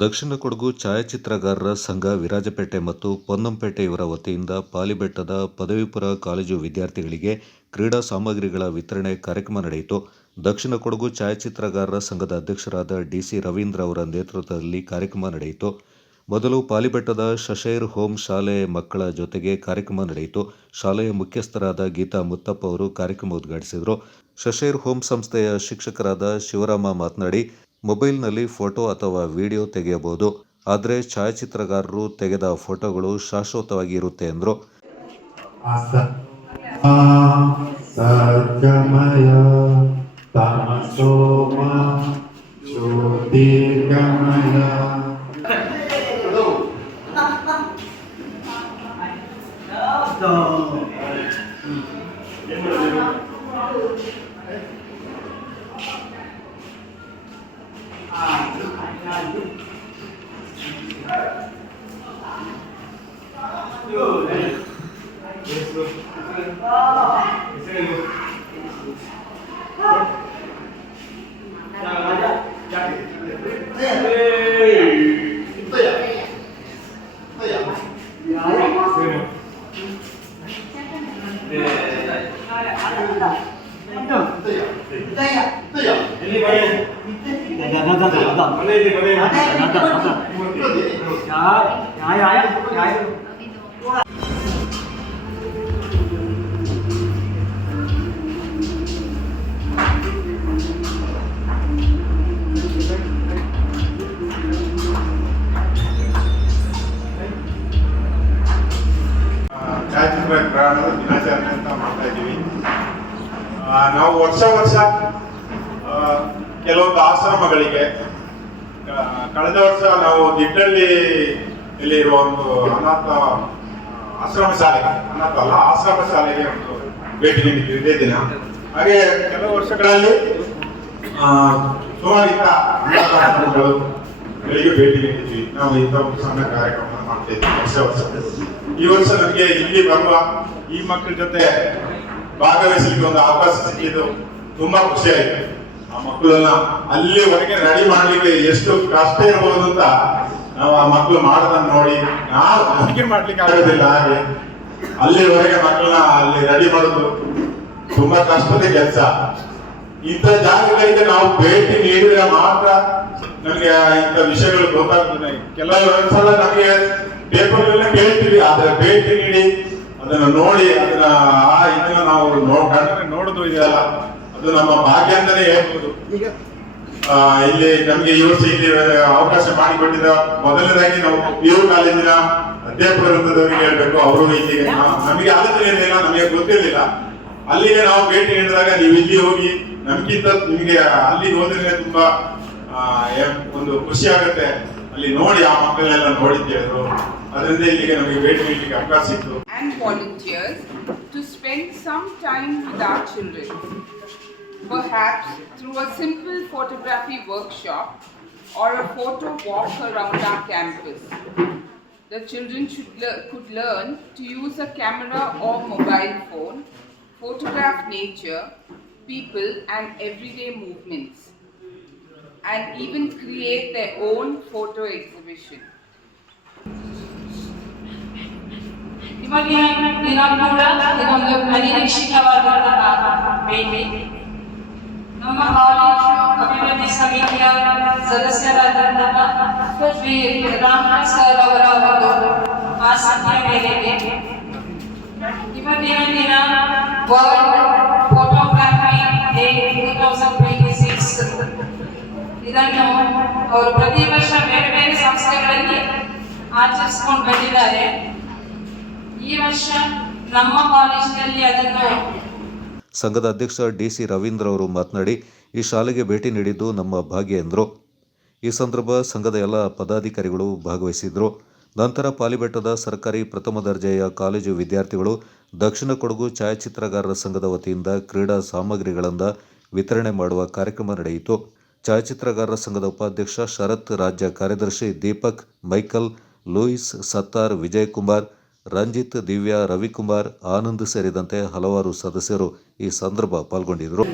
ದಕ್ಷಿಣ ಕೊಡಗು ಛಾಯಾಚಿತ್ರಗಾರರ ಸಂಘ ವಿರಾಜಪೇಟೆ ಮತ್ತು ಪೊನ್ನಂಪೇಟೆ ಇವರ ವತಿಯಿಂದ ಪಾಲಿಬೆಟ್ಟದ ಪದವಿಪೂರ್ವ ಕಾಲೇಜು ವಿದ್ಯಾರ್ಥಿಗಳಿಗೆ ಕ್ರೀಡಾ ಸಾಮಗ್ರಿಗಳ ವಿತರಣೆ ಕಾರ್ಯಕ್ರಮ ನಡೆಯಿತು. ದಕ್ಷಿಣ ಕೊಡಗು ಛಾಯಾಚಿತ್ರಗಾರರ ಸಂಘದ ಅಧ್ಯಕ್ಷರಾದ ಡಿಸಿ ರವೀಂದ್ರ ಅವರ ನೇತೃತ್ವದಲ್ಲಿ ಕಾರ್ಯಕ್ರಮ ನಡೆಯಿತು. ಮೊದಲು ಪಾಲಿಬೆಟ್ಟದ ಶಶೈರ್ ಹೋಮ್ ಶಾಲೆ ಮಕ್ಕಳ ಜೊತೆಗೆ ಕಾರ್ಯಕ್ರಮ ನಡೆಯಿತು. ಶಾಲೆಯ ಮುಖ್ಯಸ್ಥರಾದ ಗೀತಾ ಮುತ್ತಪ್ಪ ಅವರು ಕಾರ್ಯಕ್ರಮ ಉದ್ಘಾಟಿಸಿದರು. ಶಶೈರ್ ಹೋಮ್ ಸಂಸ್ಥೆಯ ಶಿಕ್ಷಕರಾದ ಶಿವರಾಮ ಮಾತನಾಡಿ, ಮೊಬೈಲ್ನಲ್ಲಿ ಫೋಟೋ ಅಥವಾ ವಿಡಿಯೋ ತೆಗೆಯಬಹುದು, ಆದರೆ ಛಾಯಾಚಿತ್ರಗಾರರು ತೆಗೆದ ಫೋಟೋಗಳು ಶಾಶ್ವತವಾಗಿ ಇರುತ್ತೆ ಎಂದರು. ಛಾಯಾಚಿತ್ರಗ್ರಹಣದ ದಿನಾಚರಣೆ ಅಂತ ಮಾಡ್ತಾ ಇದ್ದೀವಿ. ನಾವು ವರ್ಷ ಕೆಲವೊಂದು ಆಶ್ರಮಗಳಿಗೆ, ಕಳೆದ ವರ್ಷ ನಾವು ದಿಡ್ಡಳ್ಳಿ ಇರುವ ಒಂದು ಆಶ್ರಮ ಶಾಲೆಗೆ ಒಂದು ಭೇಟಿ ನೀಡಿದ್ವಿ ಇದೇ ದಿನ. ಹಾಗೆ ಕೆಲವು ವರ್ಷಗಳಲ್ಲಿ ಸುಮಾರು ಅನಾಥಗಳಿಗೆ ಭೇಟಿ ನೀಡಿದ್ವಿ. ನಾವು ಇಂಥ ಒಂದು ಸಣ್ಣ ಕಾರ್ಯಕ್ರಮ ಮಾಡ್ತಾ ಇದ್ವಿ ವರ್ಷ. ಈ ವರ್ಷ ನನಗೆ ಇಲ್ಲಿ ಬರುವ ಈ ಮಕ್ಕಳ ಜೊತೆ ಭಾಗವಹಿಸಲಿಕ್ಕೆ ಒಂದು ಅವಕಾಶ ಸಿಕ್ಕಿದ್ದು ತುಂಬಾ ಖುಷಿ ಆಯ್ತು. ಆ ಮಕ್ಕಳನ್ನ ಅಲ್ಲಿವರೆಗೆ ರೆಡಿ ಮಾಡ್ಲಿಕ್ಕೆ ಎಷ್ಟು ಕಷ್ಟ ಇರಬಹುದು ಅಂತ ನಾವು ಆ ಮಕ್ಕಳು ಮಾಡೋದನ್ನ ನೋಡಿ ನಾವು ಅದಕ್ಕೆ ಮಾಡ್ಲಿಕ್ಕೆ ಆಗೋದಿಲ್ಲ. ಹಾಗೆ ಅಲ್ಲಿವರೆಗೆ ಮಕ್ಕಳನ್ನ ಅಲ್ಲಿ ರೆಡಿ ಮಾಡೋದು ತುಂಬಾ ಕಷ್ಟದ ಕೆಲಸ. ಇಂಥ ಜಾಗಗಳಿಗೆ ನಾವು ಭೇಟಿ ನೀಡಿದ್ರೆ ಮಾತ್ರ ನಮ್ಗೆ ಇಂಥ ವಿಷಯಗಳು ಗೊತ್ತಾಗ್ತದೆ. ಕೆಲವೊಂದ್ಸಲ ನಮಗೆ ಪೇಪರ್ ಎಲ್ಲ ಕೇಳ್ತೀವಿ, ಆದ್ರೆ ಭೇಟಿ ನೀಡಿ ಅದನ್ನ ನೋಡಿ ಇದನ್ನ ನಾವು ನೋಡುದು ಇದೆಯಲ್ಲ, ಅದು ನಮ್ಮ ಭಾಗ್ಯ ಅಂತಾನೆ ಹೇಳ್ಬೋದು. ಇಲ್ಲಿ ನಮ್ಗೆ ಯೂನಿವರ್ಸಿಟಿ ಅವಕಾಶ ಮಾಡಿಕೊಟ್ಟಿದ್ದ ಮೊದಲನೇದಾಗಿ ನಾವು PU ಕಾಲೇಜಿನ ಅಧ್ಯಾಪಕ ವೃಂದದವರಿಗೆ ಹೇಳ್ಬೇಕು. ಅವರು ಇಲ್ಲಿಗೆ ನಮಗೆ ಆಲೋಚನೆ ಇರಲಿಲ್ಲ, ನಮಗೆ ಗೊತ್ತಿರಲಿಲ್ಲ. ಅಲ್ಲಿಗೆ ನಾವು ಭೇಟಿ ನೀಡಿದಾಗ ನೀವು ಇಲ್ಲಿ ಹೋಗಿ ನಮ್ಗಿಂತ ನಿಮಗೆ ಅಲ್ಲಿಗೆ ಹೋದ್ರೆ ತುಂಬಾ ಒಂದು ಖುಷಿ ಆಗುತ್ತೆ. ಅಲ್ಲಿ ನೋಡಿ ಆ ಮಕ್ಕಳನ್ನೆಲ್ಲ ನೋಡಿದ್ದೇವೆ, ಅದರಿಂದ ಇಲ್ಲಿಗೆ ನಮಗೆ ಭೇಟಿ ನೀಡಲಿಕ್ಕೆ ಅವಕಾಶ ಸಿಕ್ತು. And volunteers to spend some time with our children, perhaps through a simple photography workshop or a photo walk around our campus. The children could learn to use a camera or mobile phone, photograph nature, people and everyday movements, and even create their own photo exhibition. ನಿಮಗೆ ದಿನ ಕೂಡ ಇದೊಂದು ಅನಿರೀಕ್ಷಿತವಾದಂತಹ ಭೇಟಿ. ನಮ್ಮ college ಅಭಿವೃದ್ಧಿ ಸಮಿತಿಯ ಸದಸ್ಯರಾದಂತಹ Shri Ramnath sir ಅವರ ಒಂದು ಆಸಕ್ತಿಯ ಮೇರೆಗೆ ಇವತ್ತಿನ ದಿನ ವರ್ಲ್ಡ್ ಫೋಟೋಗ್ರಫಿ ಡೇ 2026 ಇದನ್ನು ಅವರು ಪ್ರತಿ ವರ್ಷ ಬೇರೆ ಬೇರೆ ಸಂಸ್ಥೆಗಳಲ್ಲಿ ಆಚರಿಸಿಕೊಂಡು ಬಂದಿದ್ದಾರೆ. ಈ ವರ್ಷ ನಮ್ಮ ಕಾಲೇಜಿನಲ್ಲಿ ಅದನ್ನು ಸಂಘದ ಅಧ್ಯಕ್ಷ ಡಿಸಿ ರವೀಂದ್ರ ಅವರು ಮಾತನಾಡಿ, ಈ ಶಾಲೆಗೆ ಭೇಟಿ ನೀಡಿದ್ದು ನಮ್ಮ ಭಾಗ್ಯ ಎಂದರು. ಈ ಸಂದರ್ಭ ಸಂಘದ ಎಲ್ಲ ಪದಾಧಿಕಾರಿಗಳು ಭಾಗವಹಿಸಿದ್ರು. ನಂತರ ಪಾಲಿಬೆಟ್ಟದ ಸರ್ಕಾರಿ ಪ್ರಥಮ ದರ್ಜೆಯ ಕಾಲೇಜು ವಿದ್ಯಾರ್ಥಿಗಳು ದಕ್ಷಿಣ ಕೊಡಗು ಛಾಯಾಚಿತ್ರಗಾರರ ಸಂಘದ ವತಿಯಿಂದ ಕ್ರೀಡಾ ಸಾಮಗ್ರಿಗಳಿಂದ ವಿತರಣೆ ಮಾಡುವ ಕಾರ್ಯಕ್ರಮ ನಡೆಯಿತು. ಛಾಯಾಚಿತ್ರಗಾರರ ಸಂಘದ ಉಪಾಧ್ಯಕ್ಷ ಶರತ್, ರಾಜ್ಯ ಕಾರ್ಯದರ್ಶಿ ದೀಪಕ್, ಮೈಕಲ್, ಲೂಯಿಸ್, ಸತ್ತಾರ್, ವಿಜಯಕುಮಾರ್, ರಂಜಿತ್, ದಿವ್ಯಾ, ರವಿಕುಮಾರ್, ಆನಂದ್ ಸೇರಿದಂತೆ ಹಲವಾರು ಸದಸ್ಯರು ಈ ಸಂದರ್ಭ ಪಾಲ್ಗೊಂಡಿದ್ದರು.